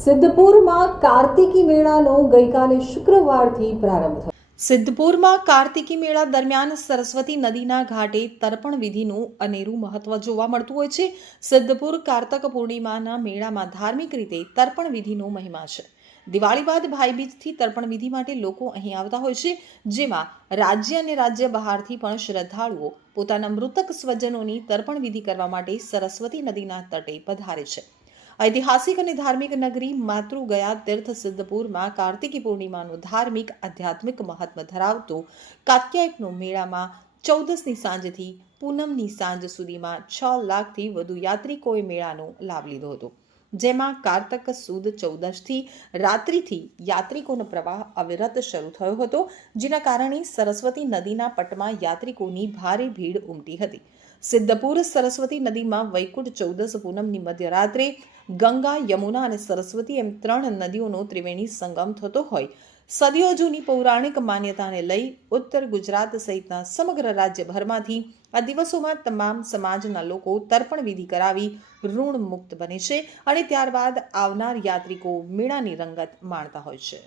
સિદ્ધપુરમાં કાર્તિકી મેળાનો ગઈકાલે શુક્રવારથી પ્રારંભ થયો. સિદ્ધપુરમાં કાર્તિકી મેળા દરમિયાન સરસ્વતી નદીના ઘાટે તર્પણ વિધિનું અનેરું મહત્વ જોવા મળતું હોય છે. સિદ્ધપુર કાર્તક પૂર્ણિમાના મેળામાં ધાર્મિક રીતે તર્પણ વિધિનો મહિમા છે. દિવાળી બાદ ભાઈબીજથી તર્પણ વિધિ માટે લોકો અહીં આવતા હોય છે, જેમાં રાજ્ય અને રાજ્ય બહારથી પણ શ્રદ્ધાળુઓ પોતાના મૃતક સ્વજનોની તર્પણ વિધિ કરવા માટે સરસ્વતી નદીના તટે પધારે છે. ઐતિહાસિક અને ધાર્મિક નગરી માતૃગયા તીર્થ સિદ્ધપુરમાં કાર્તિકી પૂર્ણિમાનું ધાર્મિક આધ્યાત્મિક મહત્વ ધરાવતો કાત્યાયકનો મેળામાં ચૌદસની સાંજથી પૂનમની સાંજ સુધીમાં છ લાખથી વધુ યાત્રિકોએ મેળાનો લાભ લીધો હતો. જેમાં કારતક સુદ ચૌદશથી રાત્રિથી યાત્રિકોનો પ્રવાહ અવિરત શરૂ થયો હતો, જેના કારણે સરસ્વતી નદીના પટમાં યાત્રિકોની ભારે ભીડ ઉમટી હતી. સિદ્ધપુર સરસ્વતી નદીમાં વૈકુંઠ ચૌદસ પૂનમની મધ્યરાત્રે ગંગા, યમુના અને સરસ્વતી એમ ત્રણ નદીઓનો ત્રિવેણી સંગમ થતો હોય. સદીઓ જૂની પૌરાણિક માન્યતાને લઈ ઉત્તર ગુજરાત સહિતના સમગ્ર રાજ્યભરમાંથી આ દિવસોમાં તમામ સમાજના લોકો તર્પણ વિધિ કરાવી ઋણ મુક્ત બને છે અને ત્યારબાદ આવનાર યાત્રિકો મેળાની રંગત માણતા હોય છે.